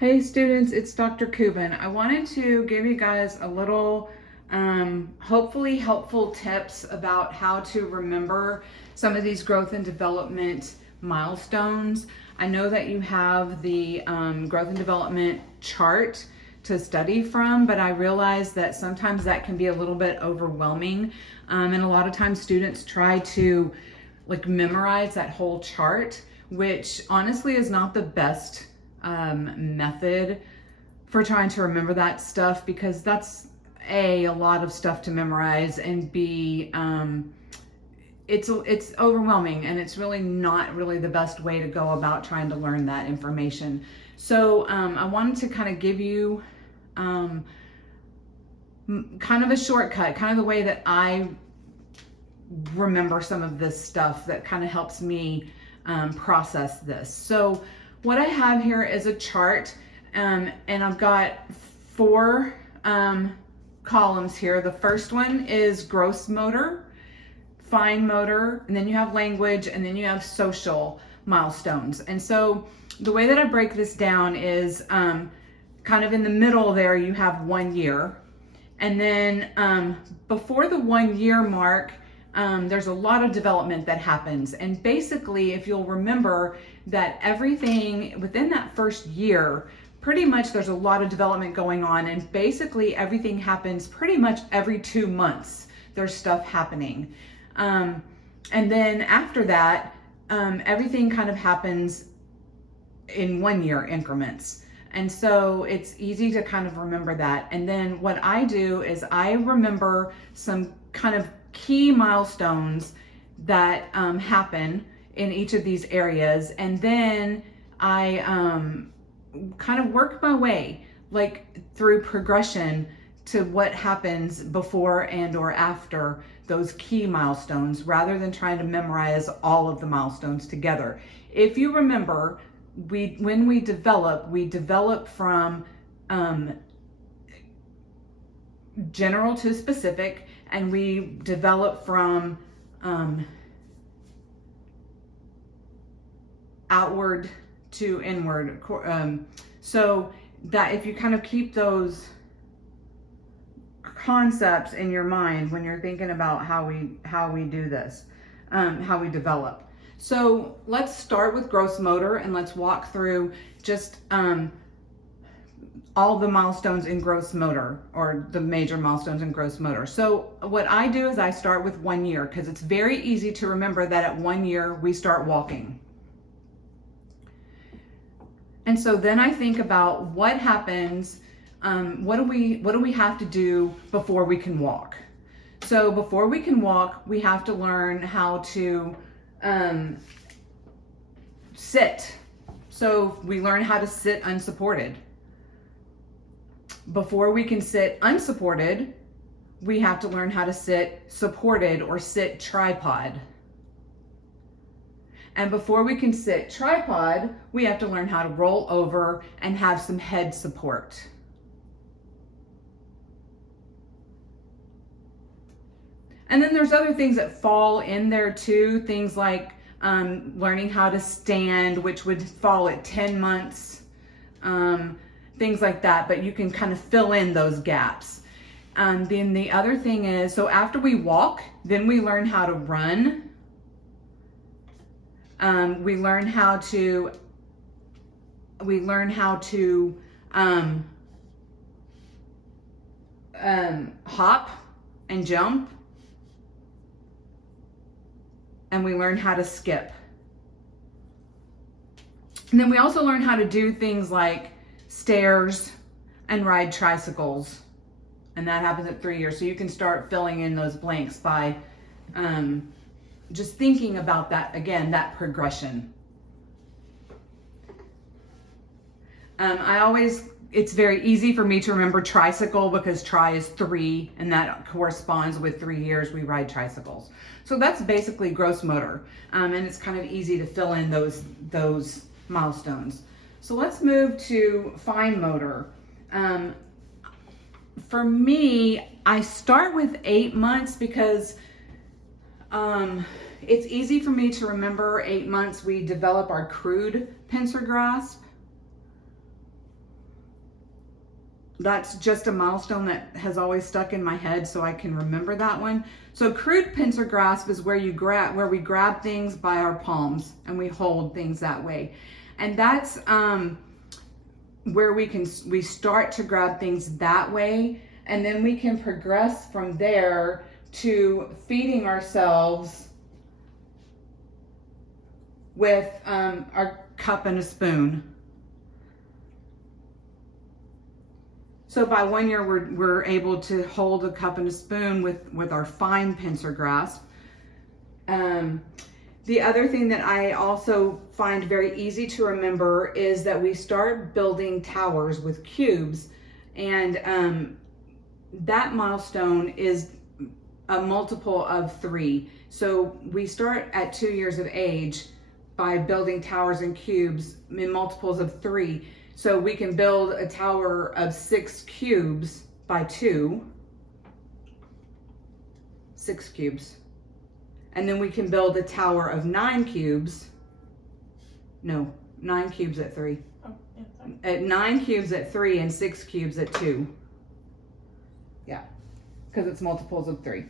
Hey students, it's Dr. Kubin. I wanted to give you guys a little hopefully helpful tips about how to remember some of these growth and development milestones. I know that you have the growth and development chart to study from, but I realize that sometimes that can be a little bit overwhelming, and a lot of times students try to memorize that whole chart, which honestly is not the best method for trying to remember that stuff, because that's a lot of stuff to memorize, and B, it's overwhelming, and it's really not really the best way to go about trying to learn that information. So I wanted to kind of give you kind of a shortcut, kind of the way that I remember some of this stuff that kind of helps me process this. So what I have here is a chart, and I've got four columns here. The first one is gross motor, fine motor, and then you have language, and then you have social milestones. And so the way that I break this down is kind of in the middle there you have 1 year, and then before the 1 year mark, there's a lot of development that happens. And basically, if you'll remember that everything within that first year, pretty much there's a lot of development going on, and basically everything happens pretty much every 2 months. There's stuff happening. And then after that, everything kind of happens in 1 year increments. And so it's easy to kind of remember that. And then what I do is I remember some kind of key milestones that happen in each of these areas, and then I kind of work my way through progression to what happens before and or after those key milestones, rather than trying to memorize all of the milestones together. If you remember, when we develop from general to specific, and we develop from outward to inward. So that if you kind of keep those concepts in your mind when you're thinking about how we do this, how we develop. So let's start with gross motor, and let's walk through just all the milestones in gross motor, or the major milestones in gross motor. So what I do is I start with 1 year, because it's very easy to remember that at 1 year we start walking. And so then I think about what happens, what do we have to do before we can walk? So before we can walk, we have to learn how to sit. So we learn how to sit unsupported. Before we can sit unsupported, we have to learn how to sit supported, or sit tripod. And before we can sit tripod, we have to learn how to roll over and have some head support. And then there's other things that fall in there too, things like learning how to stand, which would fall at 10 months, things like that, but you can kind of fill in those gaps. Then the other thing is, so after we walk, then we learn how to run. We learn how to hop and jump, and we learn how to skip. And then we also learn how to do things like stairs and ride tricycles, and that happens at 3 years. So you can start filling in those blanks by just thinking about that again, that progression. It's very easy for me to remember tricycle, because tri is 3, and that corresponds with 3 years we ride tricycles. So that's basically gross motor, and it's kind of easy to fill in those milestones. So let's move to fine motor. For me, I start with 8 months, because it's easy for me to remember 8 months. We develop our crude pincer grasp. that's just a milestone that has always stuck in my head, so I can remember that one. So crude pincer grasp is where we grab things by our palms and we hold things that way. And that's where we start to grab things that way, and then we can progress from there to feeding ourselves with our cup and a spoon. So by 1 year, we're able to hold a cup and a spoon with our fine pincer grasp. The other thing that I also find very easy to remember is that we start building towers with cubes, and that milestone is a multiple of 3. So we start at 2 years of age by building towers and cubes in multiples of 3. So we can build a tower of 6 cubes by 2, 6 cubes. And then we can build a tower of 9 cubes. No, 9 cubes at 3. Oh, yeah, sorry. At 9 cubes at 3 and 6 cubes at 2. Yeah, because it's multiples of 3.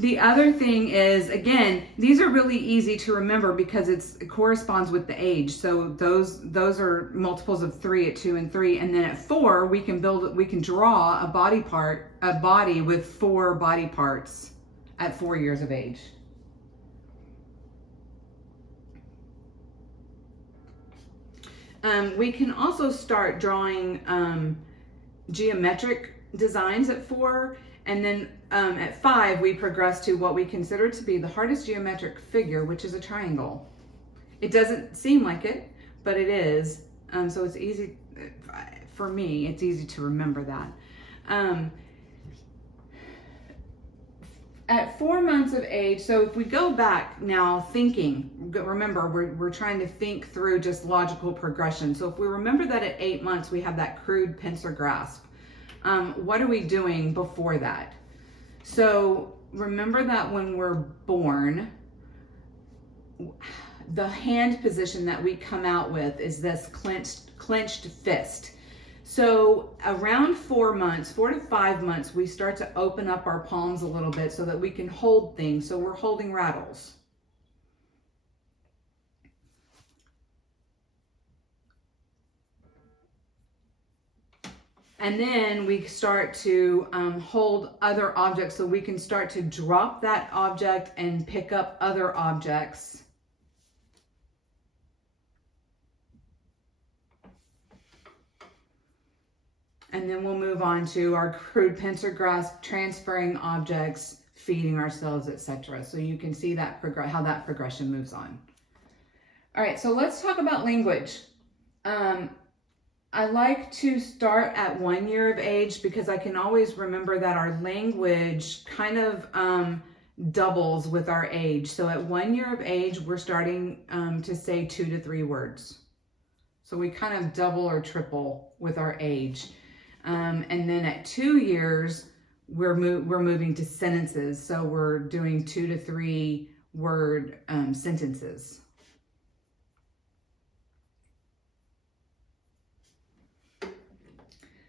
The other thing is, again, these are really easy to remember because it corresponds with the age. So those are multiples of 3 at 2 and 3, and then at 4 we can draw a body with 4 body parts at 4 years of age. We can also start drawing geometric designs at 4, and then at 5 we progress to what we consider to be the hardest geometric figure, which is a triangle. It doesn't seem like it, but it is. So it's easy, for me, it's easy to remember that. At 4 months of age, so if we go back now thinking, remember we're trying to think through just logical progression. So if we remember that at 8 months we have that crude pincer grasp, what are we doing before that? So remember that when we're born, the hand position that we come out with is this clenched fist. So around 4 to 5 months, we start to open up our palms a little bit so that we can hold things. So we're holding rattles. And then we start to hold other objects, so we can start to drop that object and pick up other objects. And then we'll move on to our crude pincer grasp, transferring objects, feeding ourselves, etc. So you can see that how that progression moves on. All right, so let's talk about language. I like to start at 1 year of age because I can always remember that our language kind of doubles with our age. So at 1 year of age, we're starting to say 2 to 3 words. So we kind of double or triple with our age. And then at 2 years, we're moving to sentences. So we're doing 2 to 3 word sentences.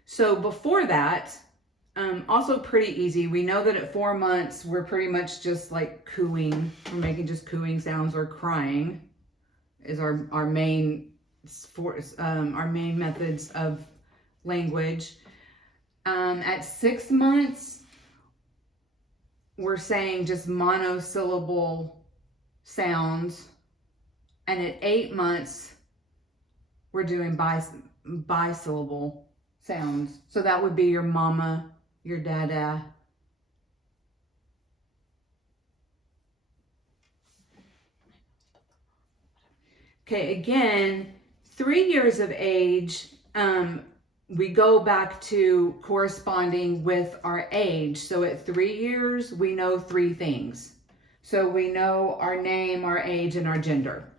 So before that, also pretty easy. We know that at 4 months, we're pretty much just like cooing. We're making just cooing sounds, or crying is our main methods of language. At 6 months, we're saying just monosyllable sounds. And at 8 months, we're doing bisyllable sounds. So that would be your mama, your dada. Okay, again, 3 years of age, we go back to corresponding with our age. So at 3 years, we know 3 things. So we know our name, our age, and our gender.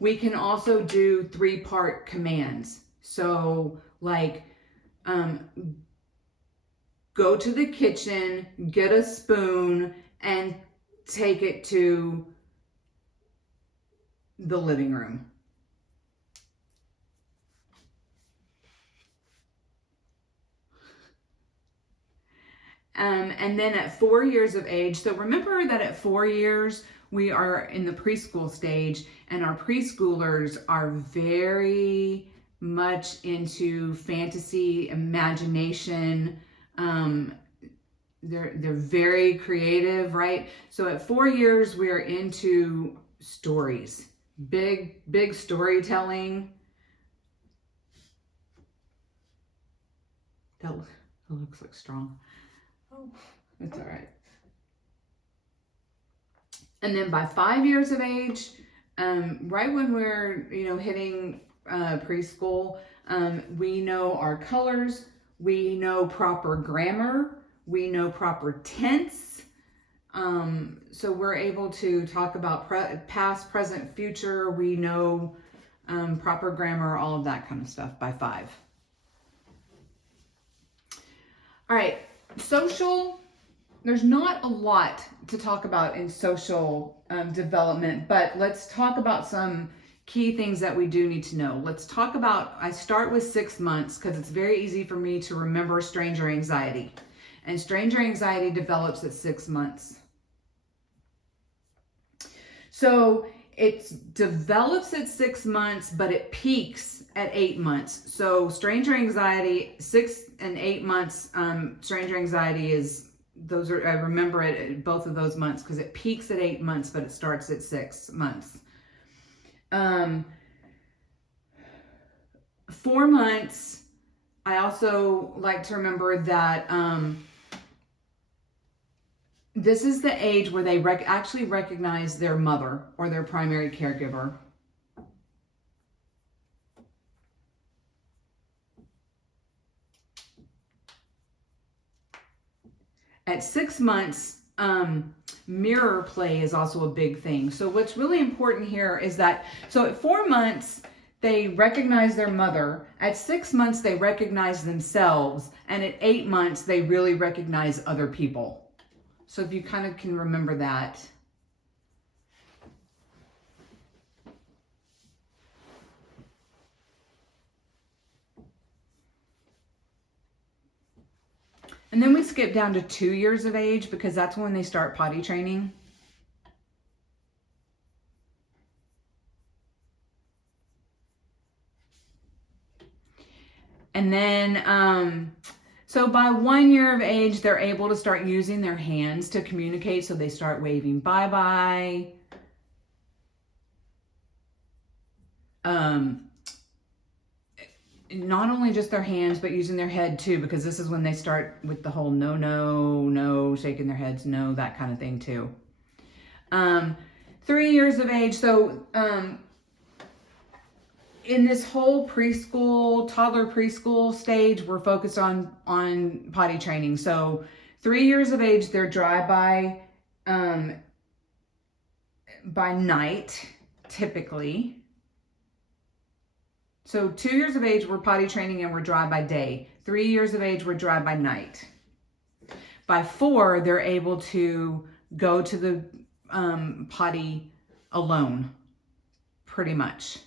We can also do 3-part commands. So like, go to the kitchen, get a spoon, and take it to the living room. And then at 4 years of age, so remember that at 4 years, we are in the preschool stage, and our preschoolers are very much into fantasy, imagination. They're very creative, right? So at 4 years, we are into stories, big storytelling. That looks like strong. Oh, it's all right. And then by 5 years of age, right when we're hitting preschool, we know our colors, we know proper grammar, we know proper tense. So we're able to talk about past, present, future. We know proper grammar, all of that kind of stuff by 5. All right, social. There's not a lot to talk about in social development, but let's talk about some key things that we do need to know. Let's talk about, I start with 6 months because it's very easy for me to remember stranger anxiety. And stranger anxiety develops at 6 months. So it develops at 6 months, but it peaks at 8 months. So stranger anxiety, 6 and 8 months, stranger anxiety is, those are, I remember it at both of those months because it peaks at 8 months, but it starts at 6 months. 4 months, I also like to remember that this is the age where they actually recognize their mother or their primary caregiver. At 6 months, mirror play is also a big thing. So what's really important here is that, so at 4 months, they recognize their mother. At 6 months, they recognize themselves. And at 8 months, they really recognize other people. So if you kind of can remember that. And then we skip down to 2 years of age because that's when they start potty training. And then, so by 1 year of age, they're able to start using their hands to communicate. So they start waving bye-bye. Not only just their hands, but using their head too, because this is when they start with the whole no, no, no, shaking their heads, no, that kind of thing too. 3 years of age, so in this whole preschool, toddler preschool stage, we're focused on potty training. So 3 years of age, they're dry by night, typically. So 2 years of age, we're potty training and we're dry by day. 3 years of age, we're dry by night. By 4, they're able to go to the potty alone, pretty much.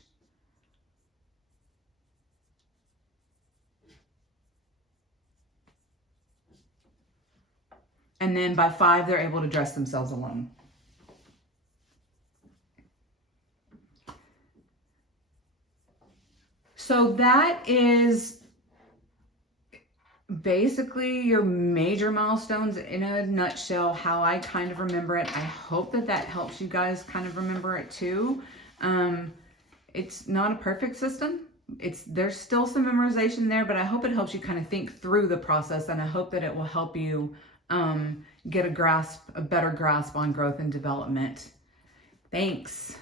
And then by 5, they're able to dress themselves alone. So that is basically your major milestones in a nutshell, how I kind of remember it. I hope that that helps you guys kind of remember it too. It's not a perfect system. There's still some memorization there, but I hope it helps you kind of think through the process, and I hope that it will help you get a better grasp on growth and development. Thanks.